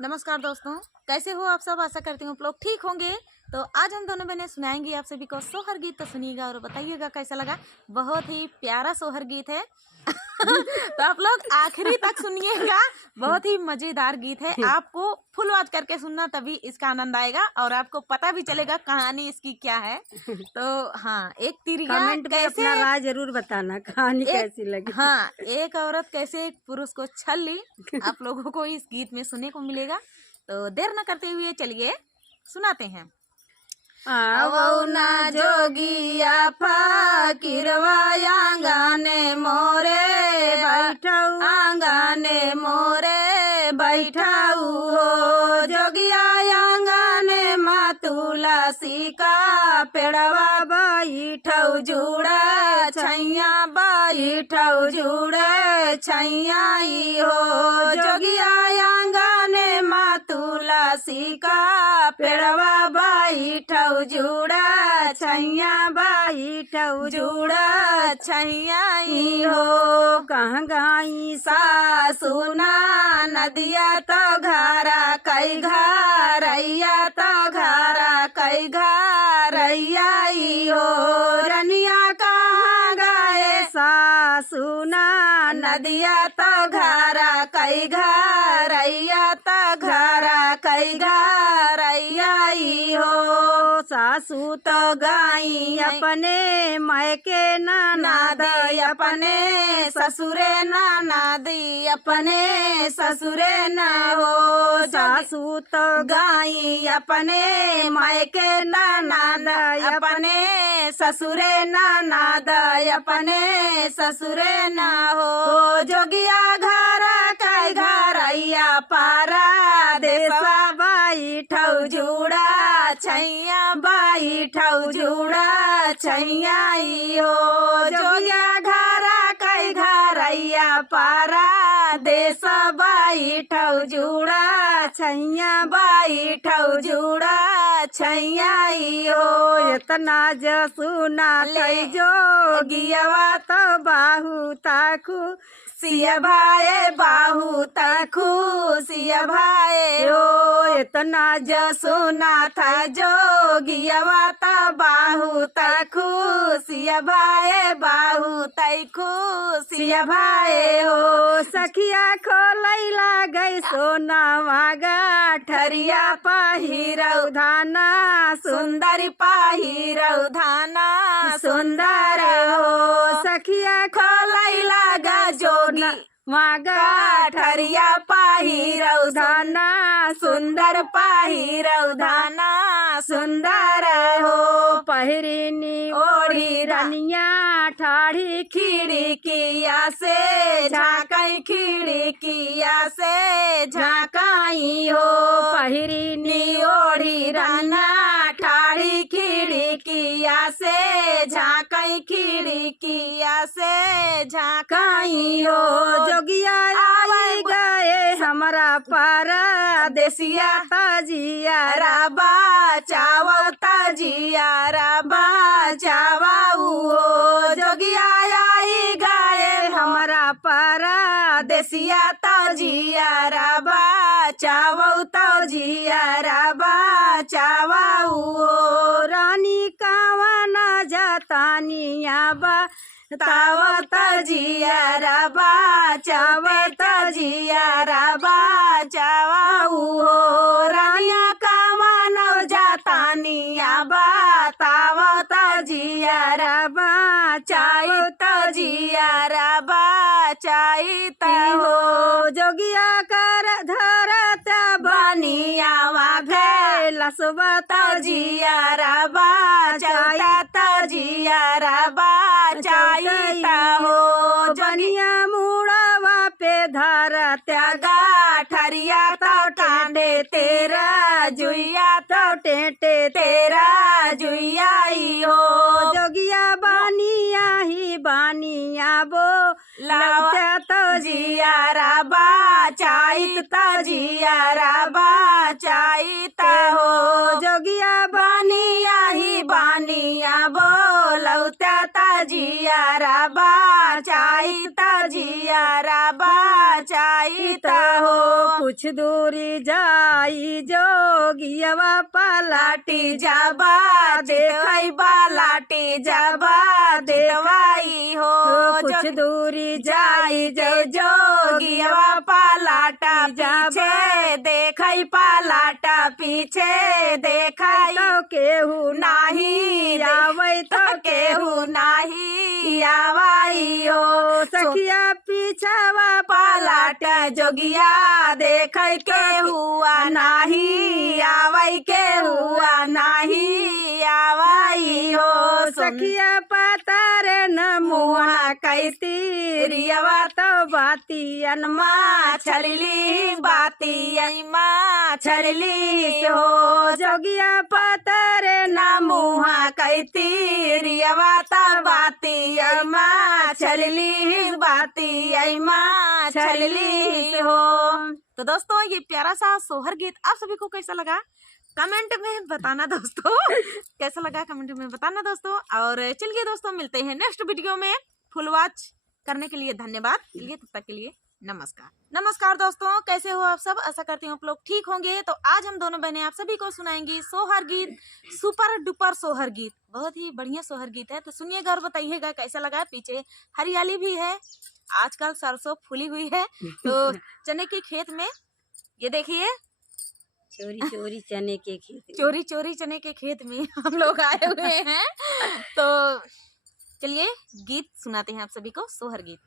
नमस्कार दोस्तों, कैसे हो आप सब। आशा करती हूँ आप लोग ठीक होंगे। तो आज हम दोनों बहनें सुनाएंगी आप सभी को सोहर गीत। तो सुनिएगा और बताइएगा कैसा लगा। बहुत ही प्यारा सोहर गीत है। तो आप लोग आखिरी तक सुनिएगा। बहुत ही मजेदार गीत है। आपको फुल आवाज करके सुनना, तभी इसका आनंद आएगा और आपको पता भी चलेगा कहानी इसकी क्या है। तो हाँ, एक तिरिया कमेंट में अपना राय जरूर बताना कहानी कैसी लगी। हाँ, एक औरत कैसे एक पुरुष को छल ली, आप लोगों को इस गीत में सुनने को मिलेगा। तो देर न करते हुए चलिए सुनाते हैं। आवना जोगिया फकीरवा आंगने मोरे बैठाऊ, आंगने मोरे बैठाऊ हो। जोगिया आंगने मा तुलसी का पेड़वा बैठाऊ, जुड़ा छैया बैठाऊ, जुड़ा छैया हो। जोगिया आंगने मा तुलसी का पेड़वा बैठाऊ, जुड़ा छैया बैठाऊ, जुड़ा छैया हो। कहाँ गाई सासुना नदिया तो घरा कई घरैया, तो घरा कई घरैया हो। रनिया कहाँ गाए सासुना नदिया तो घरा कई घरैया, तो घरा कई घरैया हो। सासू तो गाई अपने मायके ननद, अपने ससुरे ननद, अपने ससुरे न हो। सासू तो गाई अपने मायके ननद, अपने ससुरे ननद, अपने ससुरे न हो। जोगिया घर कई घरैया पारा देशा बैठाऊ, जुड़ा छैया बैठाऊ, जुड़ा छैया हो। जोगिया घर कई घरैया पारा देश बैठाऊ, जुड़ा छैया बैठाऊ, जुड़ा छैया हो। इतना जो सुना ले जोगियवा तो बाहू ताकू सिया भाई, बाहू ताकू सिया भाई हो। इतना जो सुना था जोगियवा तो बाहू ताकू सिया भाई, बाहू तैखू सिया भाई हो। सखिया खोलैला गई सोना वागा ठरिया पहिरऊ धाना, सुंदर पहिरऊ धाना सुंदर हो। सखिया खोलैला गा जोगी मागा ठरिया पहिरऊ धाना, सुंदर पहिरऊ धाना सुंदर हो। पहिरिनी ओढ़ी रनिया ठाड़ी खिड़किया से झांकई, खिड़किया से झांकई हो। पहिरिनी ओढ़ी रनिया ठाड़ी खिड़किया से झांकई, खिड़किया से झांकई हो। जोगिया आई गए हमारा पारा देसिया ताजिया राबा चावा, ताजिया राबा चावा हो। जोगिया आई गए हमारा पारा देसिया ताजिया राबा चावा, ताजिया राबा चावा हो। रानी कावना जातानिया बा तावा ताजिया राबा चावा, ताजिया राबा चावा हो। रानिया कावना जातानिया बा तावा ताजिया राबा चाई, ताजिया राबा चाईता हो। जोगिया कर धरता बनिया वाघे लसबा ताजिया राबा चाईता, ताजिया राबा चाईता हो। बनिया मुड़वा पे धरत्या गा ठरिया तो टांडे तेरा जुइया, तो टेटे तेरा जुइया हो। जोगिया बानिया ही बानिया बो लावत्या तो जिया राबा चाईत, तो जिया राबा चाईता हो। जोगिया बानिया ही बानिया बो लौत्या, तो जिया राबा चाईता जियारा बचाइत हो। कुछ दूरी जाई जोगियवा पलाटी जाबा देखई बालाटी जाबा देवाई हो। कुछ दूरी जाई जोगियवा पलाटा पीछे देखई पलाटा पीछे देखई तो केहू नाही आवै तो केहू नाही आवाई हो। सखिया पीछावा पलाट जोगिया देखै के हुआ नाही आवै के हुआ नाही आवाई हो। सखिया पातार न मुहा कैती रियवा तो बाती अनमा छलली बाती अमा छलली हो। जोगिया पातार न मुहा कैती रियवा तो बाती अमा छलली बाती अमा छलली हो। तो दोस्तों ये प्यारा सा सोहर गीत आप सभी को कैसा लगा कमेंट में बताना दोस्तों। कैसा लगा कमेंट में बताना दोस्तों। और चलिए दोस्तों मिलते हैं नेक्स्ट वीडियो में। फुल वॉच करने के लिए धन्यवाद। चलिए तब तक के लिए नमस्कार। नमस्कार दोस्तों, कैसे हो आप सब। आशा करती हूँ आप लोग ठीक होंगे। तो आज हम दोनों बहनें आप सभी को सुनाएंगी सोहर गीत, सुपर डुपर सोहर गीत। बहुत ही बढ़िया सोहर गीत है, तो सुनिएगा और बताइएगा कैसा लगा। पीछे हरियाली भी है, आजकल सरसों फूली हुई है। तो चने के खेत में ये देखिए चोरी चोरी चने के खेत चोरी चोरी चने के खेत में हम लोग आए हुए हैं। तो चलिए गीत सुनाते हैं आप सभी को, सोहर गीत।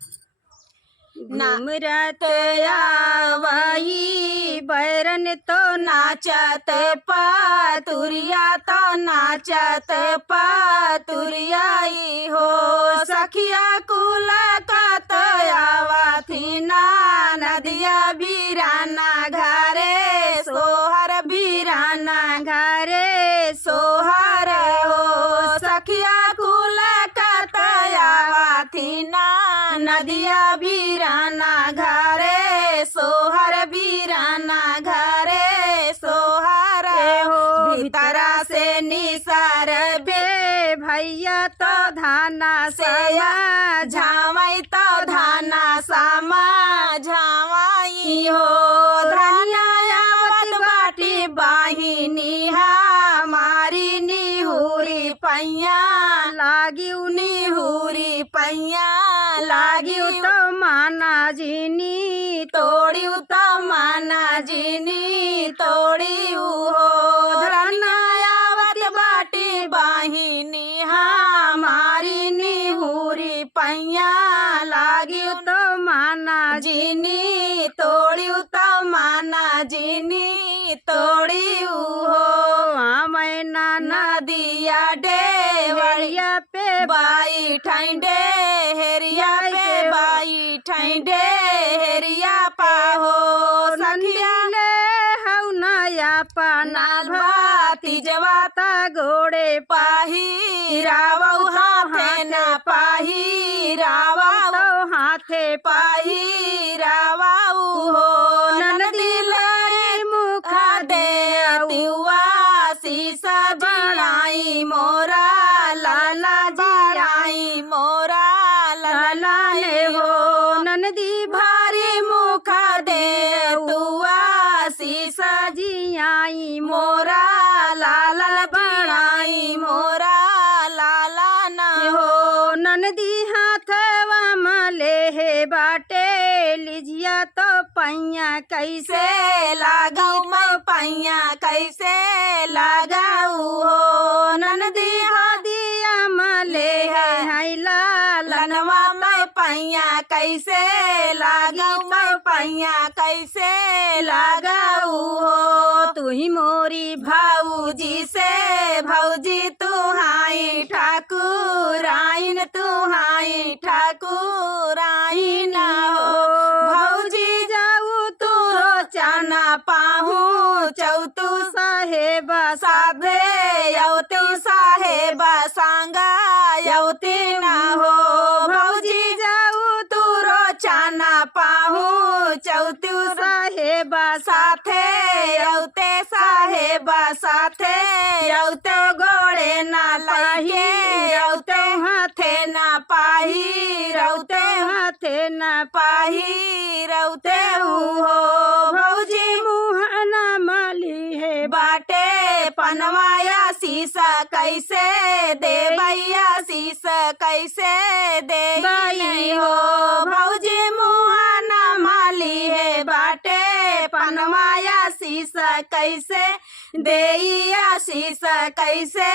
घुमरत आवई बैरन तो नाचत पातुरिया तो नाचत पातुरियाई हो। सखिया कुल कत आवथी ना नदिया बीराना घरे सोहर बीराना घरे सोहर हो। सखिया कुल कत आवथी ना नदिया बीराना घरे सोहर बीराना घरे सोहर हो। भीतरा से निसार बे भैया तो धाना से झावई तो धाना सामा झावाई हो। धनियावत बाटी बाहिनी हमारी निहुरी पैया लागी निहुरी पैया लागी तो माना जीनी तोड़ी तो माना जीनी तोड़ी हो। धनियावत बाटी बाहिनी हमारी निहुरी पैया लागी तो माना जीनी तोड़ी तो माना जीनी तोड़ी हो। मैना नदिया डेवड़िया पे बाई ठंडे हेरिया पे बाई ठंडे हेरिया पाहो। सखिया ले हऊ नया पाना भाती जवाता घोड़े पाही रावऊ हाथे न पाही रावऊ हाथे पाही रावऊ हो। ननदी लारी मुखा दे तिवा सीसा जियाई मोरा लाला जियाई मोरा लाला ने हो। ननदी भारी मुखा दे तुआ सीसा जियाई मोरा लाला बनाई मोरा लाला न हो। ननदी हाथवा मले है बाटे लिजिया तो पैया कैसे लगाऊ मैं पैया कैसे लगाऊ हो। ननदी हादिया मले है लालनवा मैं पैया कैसे लगाऊ मैं पैया कैसे लगाऊ हो। तू ही मोरी भाऊजी से भौजी तू हाई ठाकुराइन तू हाई ठाकुराइन हो। भौजी जाऊ तू रोचाना पाहू चौतू साहेब साधे यौती साहेब सांगा यौती ना हो। भौजी जाऊ तू रोचाना पाहू चौतू साहेब साथे औते साहेबा साथे औते गोड़े ना लाइके औते हाथे ना पाही रौते हाथे ना पाही रौते हो भौजी मुहाना माली है बाटे पनवाया शीशा कैसे दे भैया शीशा कैसे दे गई हो भौजी मुहाना माली है बाटे पनवाया शीशा कैसे देइया शीशा कैसे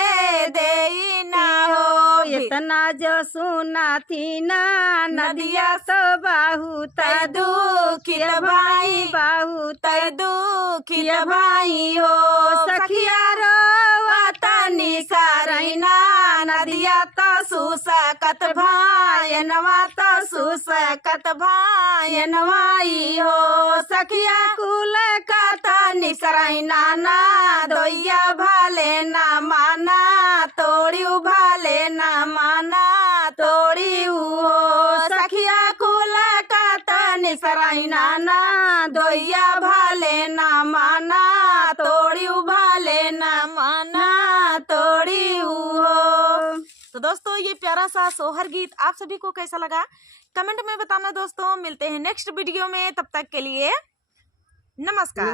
देई ना हो इतना जो सुना थी ना नदिया तो बहुत दुखित भाई बहुत दुखित भाई हो सखिया रो तनी सारैना नदिया तो सुसकत भायनवा तो सुसकत भायनवाई हो सखिया कुल का तनी सरैना ना दोइया भाले ना माना तोड़ी भाले ना माना तोड़ी हो सखिया कुल का तनी सरैना ना दोइया भाले ना माना तोड़ी भाले ना माना तोड़ी हो। तो दोस्तों ये प्यारा सा सोहर गीत आप सभी को कैसा लगा कमेंट में बताना दोस्तों। मिलते हैं नेक्स्ट वीडियो में, तब तक के लिए नमस्कार।